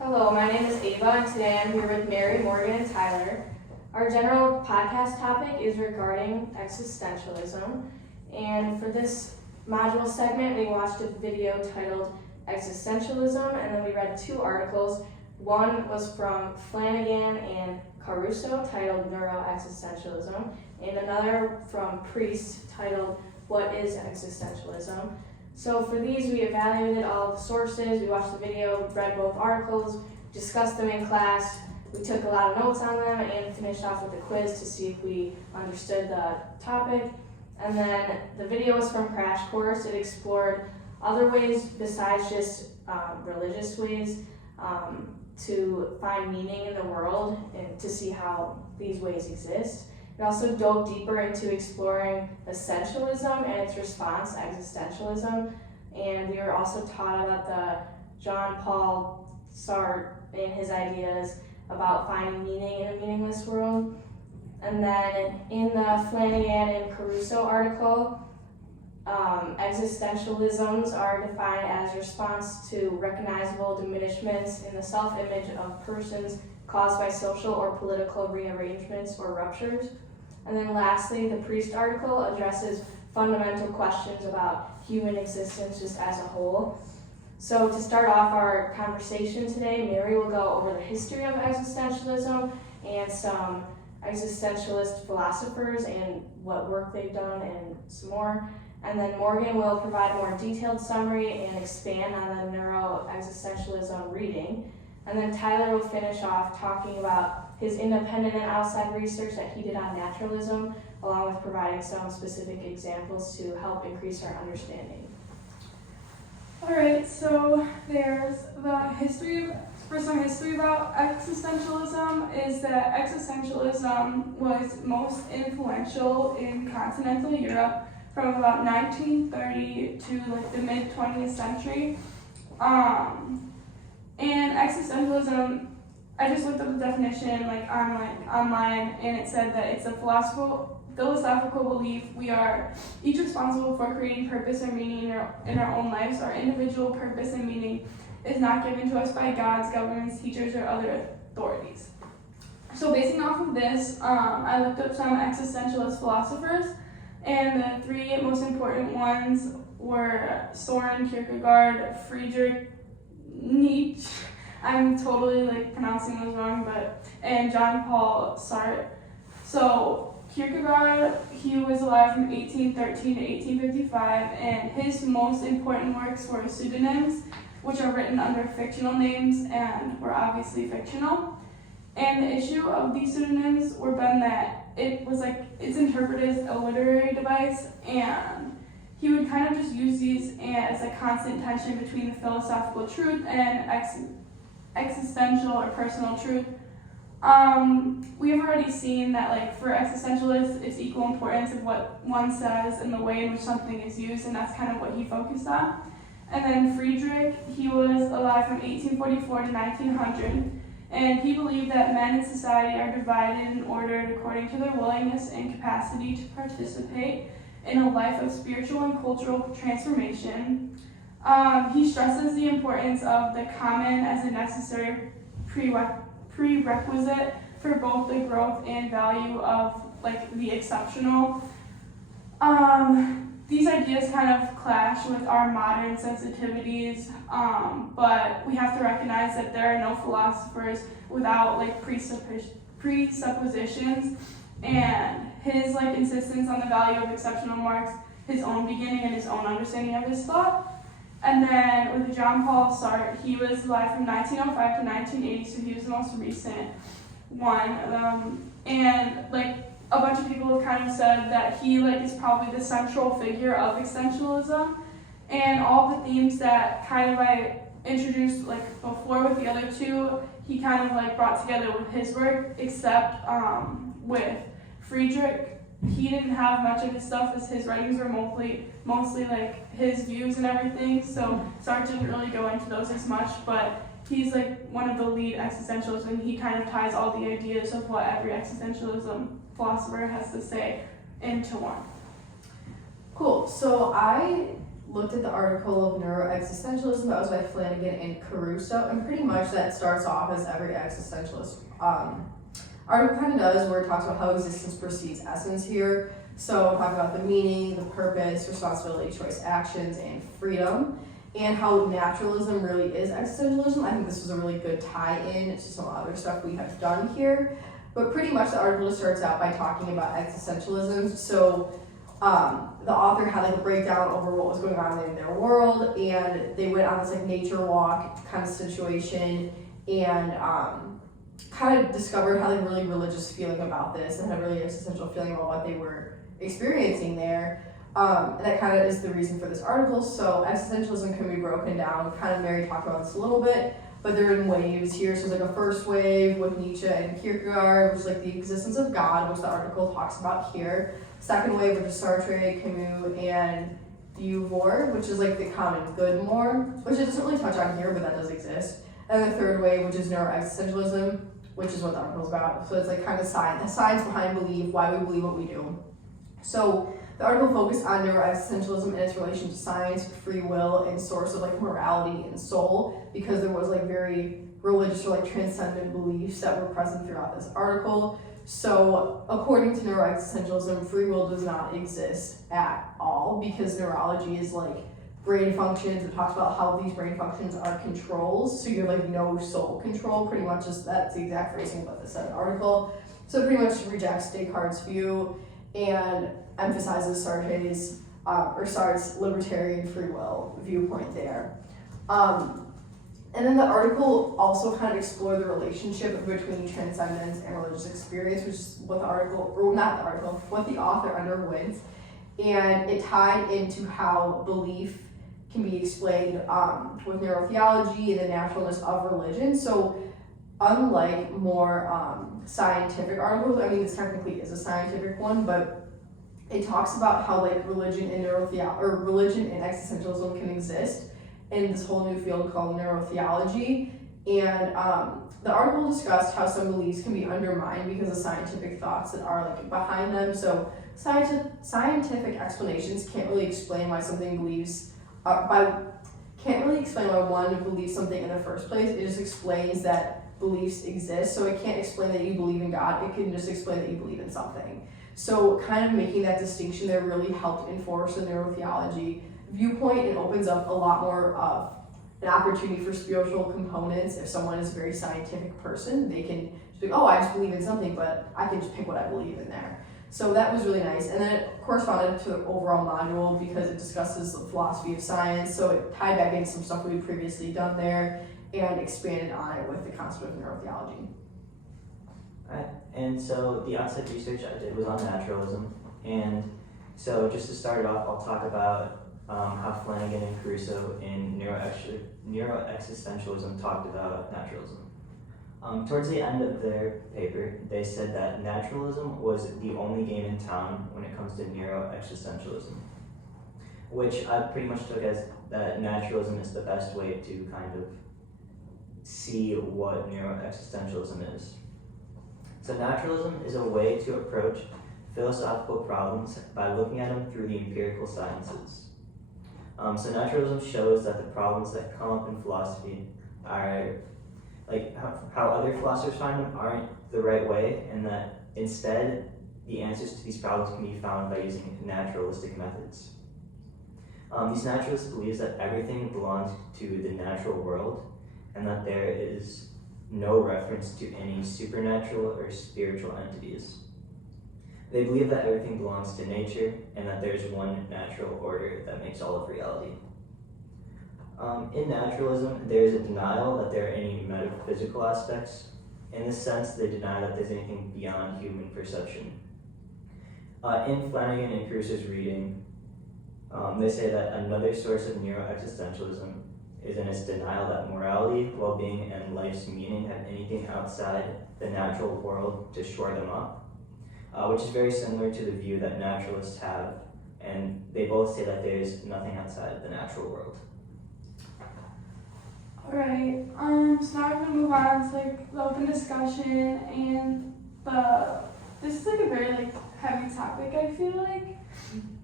Hello, my name is Ava, and today I'm here with Mary, Morgan, and Tyler. Our general podcast topic is regarding existentialism, and for this module segment, we watched a video titled Existentialism, and then we read two articles. One was from Flanagan and Caruso titled Neuroexistentialism, and another from Priest titled What is Existentialism? So for these, we evaluated all the sources, we watched the video, read both articles, discussed them in class, we took a lot of notes on them, and finished off with a quiz to see if we understood the topic. And then the video was from Crash Course. It explored other ways besides just religious ways to find meaning in the world and to see how these ways exist. It also dove deeper into exploring essentialism and its response, existentialism, and we were also taught about the Jean-Paul Sartre and his ideas about finding meaning in a meaningless world. And then in the Flanagan and Caruso article, existentialisms are defined as response to recognizable diminishments in the self-image of persons caused by social or political rearrangements or ruptures. And then lastly, the Priest article addresses fundamental questions about human existence just as a whole. So to start off our conversation today, Mary will go over the history of existentialism and some existentialist philosophers and what work they've done and some more. And then Morgan will provide a more detailed summary and expand on the neuroexistentialism reading. And then Tyler will finish off talking about his independent and outside research that he did on naturalism, along with providing some specific examples to help increase our understanding. All right, so there's the history. For some history about existentialism is that existentialism was most influential in continental Europe from about 1930 to like the mid 20th century. And existentialism, I just looked up the definition online, and it said that it's a philosophical belief we are each responsible for creating purpose and meaning in our own lives. Our individual purpose and meaning is not given to us by gods, governments, teachers, or other authorities. So basing off of this, I looked up some existentialist philosophers, and the three most important ones were Soren Kierkegaard, Friedrich Nietzsche, I'm totally pronouncing those wrong, and Jean-Paul Sartre. So Kierkegaard, he was alive from 1813 to 1855, and his most important works were pseudonyms, which are written under fictional names and were obviously fictional. And the issue of these pseudonyms were been that it's interpreted as a literary device, and he would kind of just use these as a constant tension between the philosophical truth and existential or personal truth. We have already seen that for existentialists, it's equal importance of what one says and the way in which something is used, and that's kind of what he focused on. And then Friedrich, he was alive from 1844 to 1900, and he believed that men in society are divided and ordered according to their willingness and capacity to participate in a life of spiritual and cultural transformation. He stresses the importance of the common as a necessary prerequisite for both the growth and value of the exceptional. These ideas kind of clash with our modern sensitivities, but we have to recognize that there are no philosophers without presuppositions, and his insistence on the value of exceptional marks his own beginning and his own understanding of his thought. And then with Jean-Paul Sartre, he was alive from 1905 to 1980, so he was the most recent one. And a bunch of people have kind of said that he is probably the central figure of existentialism, and all the themes that kind of I introduced before with the other two, he kind of brought together with his work, except with Friedrich. He didn't have much of his stuff, as his writings were mostly his views and everything, so Sartre didn't really go into those as much, but he's one of the lead existentialists, and he kind of ties all the ideas of what every existentialism philosopher has to say into one. Cool. So I looked at the article of Neuroexistentialism that was by Flanagan and Caruso, and pretty much that starts off as every existentialist article kind of does, where it talks about how existence precedes essence here. So talk about the meaning, the purpose, responsibility, choice, actions, and freedom, and how naturalism really is existentialism. I think this was a really good tie-in to some other stuff we have done here. But pretty much the article starts out by talking about existentialism. So the author had like a breakdown over what was going on in their world, and they went on this like nature walk kind of situation, and kind of discovered how they really religious feeling about this and had a really existential feeling about what they were experiencing there. And that kind of is the reason for this article. So existentialism can be broken down, kind of Mary talked about this a little bit, but they're in waves here. So there's like a first wave with Nietzsche and Kierkegaard, which is like the existence of God, which the article talks about here. Second wave, which is Sartre, Camus, and Beauvoir, which is like the common good more, which it doesn't really touch on here, but that does exist. And the third wave, which is neuroexistentialism, which is what the article is about. So it's like kind of the science behind belief, why we believe what we do. So the article focused on neuroexistentialism and its relation to science, free will, and source of like morality and soul, because there was like very religious or like transcendent beliefs that were present throughout this article. So according to neuroexistentialism, free will does not exist at all, because neurology is like brain functions. It talks about how these brain functions are controls, so you have like no soul control, pretty much. Just that's the exact phrasing of what this said in the article. So it pretty much rejects Descartes' view and emphasizes Sartre's libertarian free will viewpoint there. And then the article also kind of explored the relationship between transcendence and religious experience, which is what what the author underwent. And it tied into how belief can be explained with neurotheology and the naturalness of religion. So unlike more scientific articles, I mean, this technically is a scientific one, but it talks about how like religion and religion and existentialism can exist in this whole new field called neurotheology. And the article discussed how some beliefs can be undermined because of scientific thoughts that are like behind them. So scientific explanations can't really explain why one believes something in the first place. It just explains that beliefs exist. So it can't explain that you believe in God. It can just explain that you believe in something. So kind of making that distinction there really helped enforce the neurotheology viewpoint. It opens up a lot more of an opportunity for spiritual components. If someone is a very scientific person, they can just be, I just believe in something, but I can just pick what I believe in there. So that was really nice. And then it corresponded to the overall module because it discusses the philosophy of science. So it tied back in some stuff we'd previously done there and expanded on it with the concept of neurotheology. Alright, and so the outside research I did was on naturalism. And so just to start it off, I'll talk about how Flanagan and Caruso in neuroexistentialism talked about naturalism. Towards the end of their paper, they said that naturalism was the only game in town when it comes to neuroexistentialism, which I pretty much took as that naturalism is the best way to kind of see what neuroexistentialism is. So naturalism is a way to approach philosophical problems by looking at them through the empirical sciences. So naturalism shows that the problems that come up in philosophy are like how other philosophers find them aren't the right way, and that instead the answers to these problems can be found by using naturalistic methods. These naturalists believe that everything belongs to the natural world and that there is no reference to any supernatural or spiritual entities. They believe that everything belongs to nature and that there's one natural order that makes all of reality. In naturalism, there is a denial that there are any metaphysical aspects. In this sense, they deny that there's anything beyond human perception. In Flanagan and Caruso's reading, they say that another source of neuroexistentialism is in its denial that morality, well-being, and life's meaning have anything outside the natural world to shore them up, which is very similar to the view that naturalists have, and they both say that there's nothing outside the natural world. Alright, so now we're gonna move on to like the open discussion, and this is like a very like heavy topic, I feel like.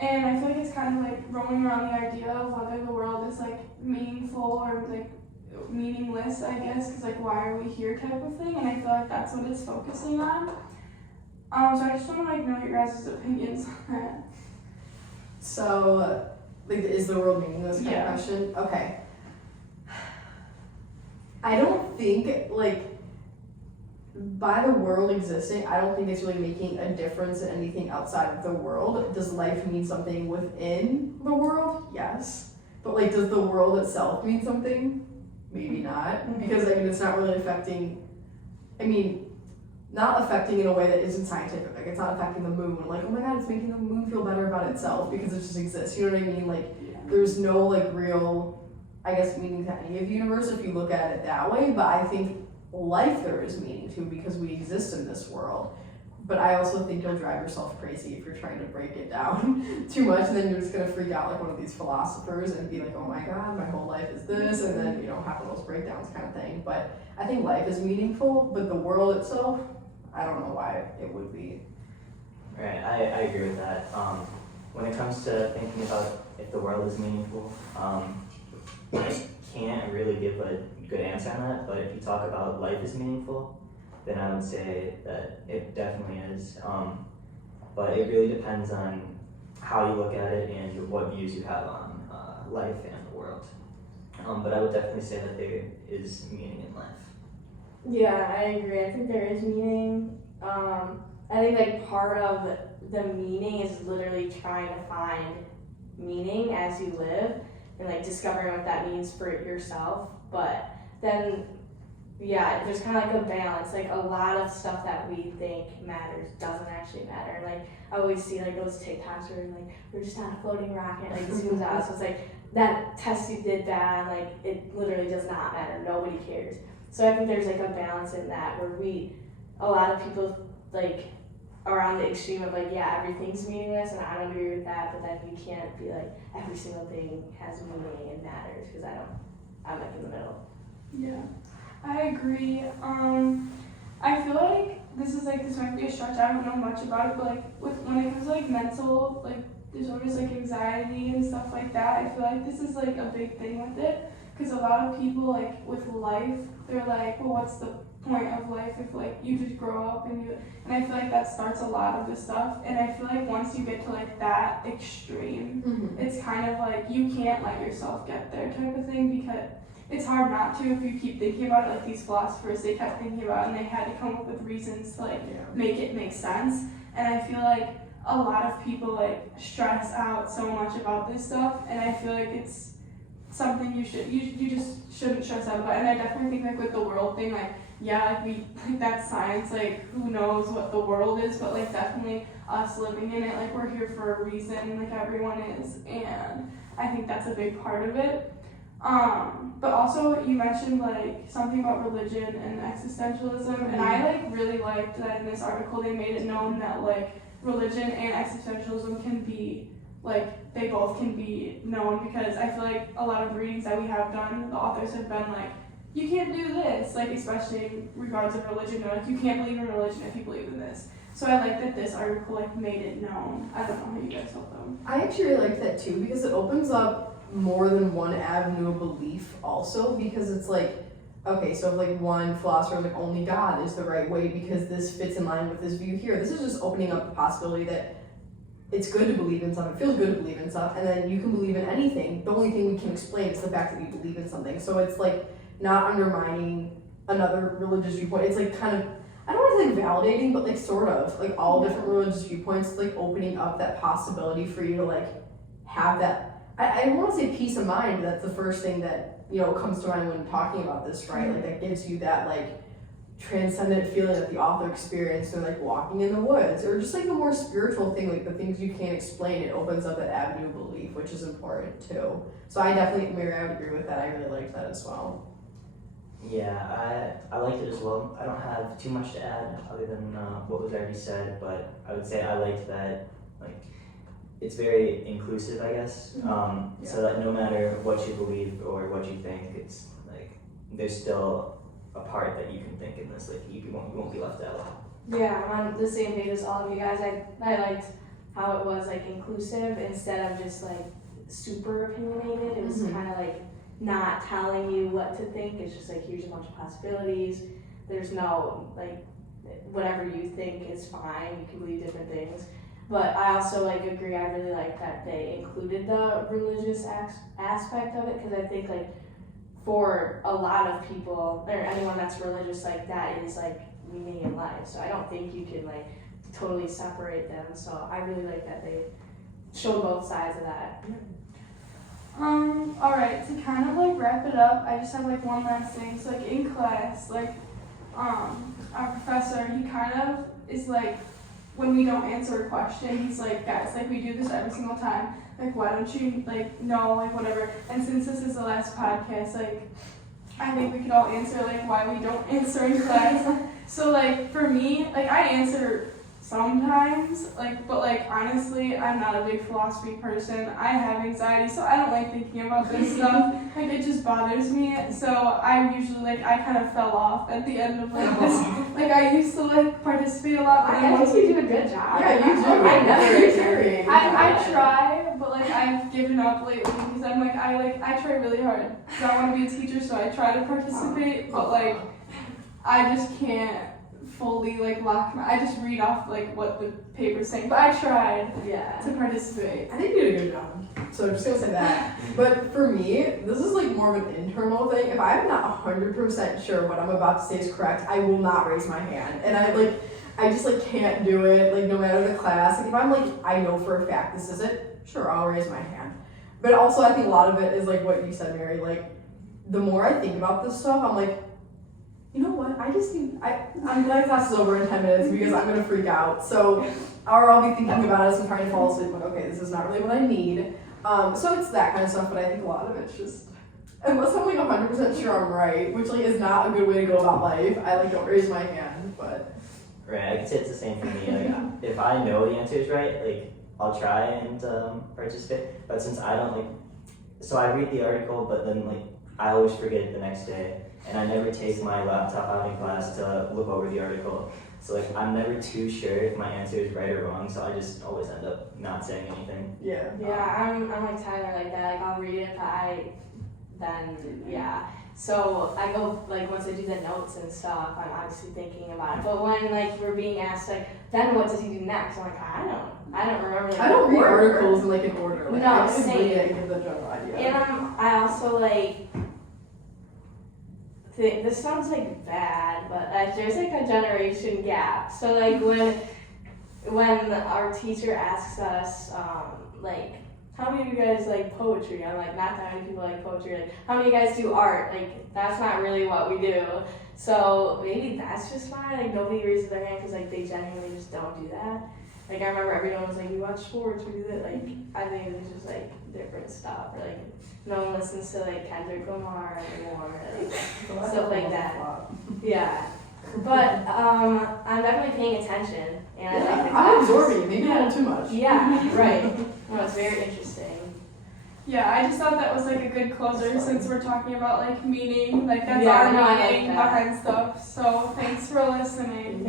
And I feel like it's kind of like roaming around the idea of whether the world is like meaningful or like meaningless, I guess, because like why are we here type of thing, and I feel like that's what it's focusing on. So I just want to like know your guys' opinions on that. So, like, is the world meaningless kind Yeah. of question? Okay. I don't think, like, by the world existing, I don't think it's really making a difference in anything outside of the world. Does life mean something within the world? Yes. But, like, does the world itself mean something? Maybe not. Because, I mean, it's not really affecting, not affecting in a way that isn't scientific. Like, it's not affecting the moon. Like, oh my god, it's making the moon feel better about itself because it just exists. You know what I mean? Like, there's no, like, real, I guess, meaning to any of the universe if you look at it that way. But I think life there is meaning to because we exist in this world. But I also think you'll drive yourself crazy if you're trying to break it down too much, and then you're just gonna freak out like one of these philosophers and be like, oh my god, my whole life is this, and then, you know, have those breakdowns kind of thing. But I think life is meaningful, but the world itself, I don't know why it would be. Right, I agree with that. When it comes to thinking about if the world is meaningful, I can't really give a good answer on that, but if you talk about life is meaningful, then I would say that it definitely is. But it really depends on how you look at it and what views you have on life and the world. But I would definitely say that there is meaning in life. Yeah, I agree. I think there is meaning. I think like part of the meaning is literally trying to find meaning as you live and like discovering what that means for yourself. But then, yeah, there's kind of like a balance. Like a lot of stuff that we think matters doesn't actually matter. And like I always see like those TikToks where like we're just on a floating rocket, like zooms out. So it's like that test you did that, and like it literally does not matter. Nobody cares. So I think there's like a balance in that where a lot of people like are on the extreme of like, yeah, everything's meaningless, and I don't agree with that, but then you can't be like, every single thing has meaning and matters, because I'm like in the middle. Yeah, I agree. I feel like this might be a stretch, I don't know much about it, but like when it comes to like mental like disorders like anxiety and stuff like that, I feel like this is like a big thing with it, because a lot of people like with life, they're like, well, what's the point of life if like you just grow up and I feel like that starts a lot of this stuff, and I feel like once you get to like that extreme, it's kind of like you can't let yourself get there type of thing, because it's hard not to if you keep thinking about it. Like these philosophers, they kept thinking about it and they had to come up with reasons to like make it make sense, and I feel like a lot of people like stress out so much about this stuff, and I feel like it's something you just shouldn't stress out about. And I definitely think like with the world thing, like yeah, like that's science, like who knows what the world is, but like definitely us living in it, like we're here for a reason, like everyone is, and I think that's a big part of it. But also you mentioned like something about religion and existentialism, and I like really liked that in this article they made it known that like religion and existentialism can be like, they both can be known, because I feel like a lot of the readings that we have done, the authors have been like, you can't do this, like especially in regards of religion, they're like, you can't believe in religion if you believe in this. So I like that this article like made it known. I don't know how you guys felt though. I actually really like that too, because it opens up more than one avenue of belief also, because it's like, okay, so if like one philosopher is like only God is the right way because this fits in line with this view here, this is just opening up the possibility that it's good to believe in something, it feels good to believe in stuff, and then you can believe in anything. The only thing we can explain is the fact that you believe in something. So it's like not undermining another religious viewpoint. It's like kind of, I don't want to say validating, but like sort of, like all different religious viewpoints, like opening up that possibility for you to like have that, I want to say peace of mind. That's the first thing that, you know, comes to mind when talking about this, right? Like that gives you that like transcendent feeling that the author experienced, or like walking in the woods, or just like a more spiritual thing, like the things you can't explain. It opens up that avenue of belief, which is important too. So I definitely, Mary, I would agree with that. I really liked that as well. Yeah, I liked it as well. I don't have too much to add other than what was already said, but I would say I liked that, like, it's very inclusive, I guess. So that no matter what you believe or what you think, it's like there's still a part that you can think in this. Like you won't be left out. Yeah, I'm on the same page as all of you guys. I liked how it was like inclusive instead of just like super opinionated. It was Mhm. kind of like not telling you what to think. It's just like here's a bunch of possibilities. There's no like whatever you think is fine. You can believe different things. But I also like agree. I really like that they included the religious aspect of it, because I think like for a lot of people or anyone that's religious, like that is like meaning in life. So I don't think you can like totally separate them. So I really like that they showed both sides of that. Alright, to kind of like wrap it up, I just have like one last thing. So like in class, like our professor, he kind of is like, when we don't answer a question, he's like, guys, like we do this every single time. Like, why don't you like know, like whatever. And since this is the last podcast, like I think we could all answer like why we don't answer in class. So like for me, like I answer sometimes, like, but like honestly, I'm not a big philosophy person. I have anxiety, so I don't like thinking about this stuff. Like it just bothers me. So I usually like I kind of fell off at the end of like this. Like I used to like participate a lot. But I think you do a good job. Yeah, you do. I never I try, but like I've given up lately because I'm like I try really hard because I want to be a teacher, so I try to participate, but like I just can't fully like lock my. I just read off like what the paper's saying, but I tried Yeah. to participate. I think you did a good job. So I'm just gonna say that. But for me, this is like more of an internal thing. If I'm not 100% sure what I'm about to say is correct, I will not raise my hand. And I just like can't do it, like no matter the class. Like if I'm like, I know for a fact this is it, sure, I'll raise my hand. But also I think a lot of it is like what you said, Mary, like the more I think about this stuff, I'm like, you know what, I'm glad class is over in 10 minutes because I'm gonna freak out. So, or I'll be thinking about it as I'm trying to fall asleep, like, okay, this is not really what I need. So it's that kind of stuff, but I think a lot of it's just, unless I'm like 100% sure I'm right, which like is not a good way to go about life, I like don't raise my hand, but. Right, I could say it's the same for me. Like, if I know the answer is right, like, I'll try and participate. But since I don't, like, so I read the article, but then, like, I always forget it the next day. And I never take my laptop out in class to look over the article. So, like, I'm never too sure if my answer is right or wrong, so I just always end up not saying anything. Yeah. Yeah, I'm like Tyler like that. Like I'll read it, So I go like once I do the notes and stuff, I'm obviously thinking about it. But when like we're being asked like, then what does he do next? I'm like, I don't remember. Like, I don't read articles in like an order. Like, No, I just same. read it and give the general idea. And I also like. This sounds like bad, but there's like a generation gap. So like when our teacher asks us like, how many of you guys like poetry? I'm like, not that many people like poetry. Like, how many of you guys do art? Like, that's not really what we do. So maybe that's just why like nobody raises their hand, because like they genuinely just don't do that. Like I remember everyone was like, we watch sports, we do that. Like I think it's just like different stuff. Or like no one listens to like Kendrick Lamar anymore. Like, stuff like that. Yeah. But I'm definitely paying attention, and I like the I'm classes. absorbing, maybe a little too much. Yeah, right. No, it's very interesting. Yeah, I just thought that was like a good closer since we're talking about like meaning, like that's Yeah, our no, I like meaning that. behind stuff. So thanks for listening.